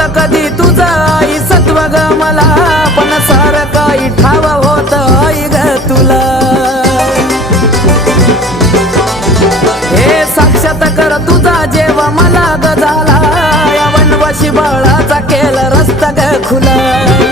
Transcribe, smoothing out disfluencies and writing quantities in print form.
होत कधी तुझं आई सत्व ग मला, पण सार काही ठाव होत आई ग तुला। हे साक्षात कर तुझा जेव्हा मला ग झाला, या वनवाशी बाळाचा केला रस्ता ग खुला।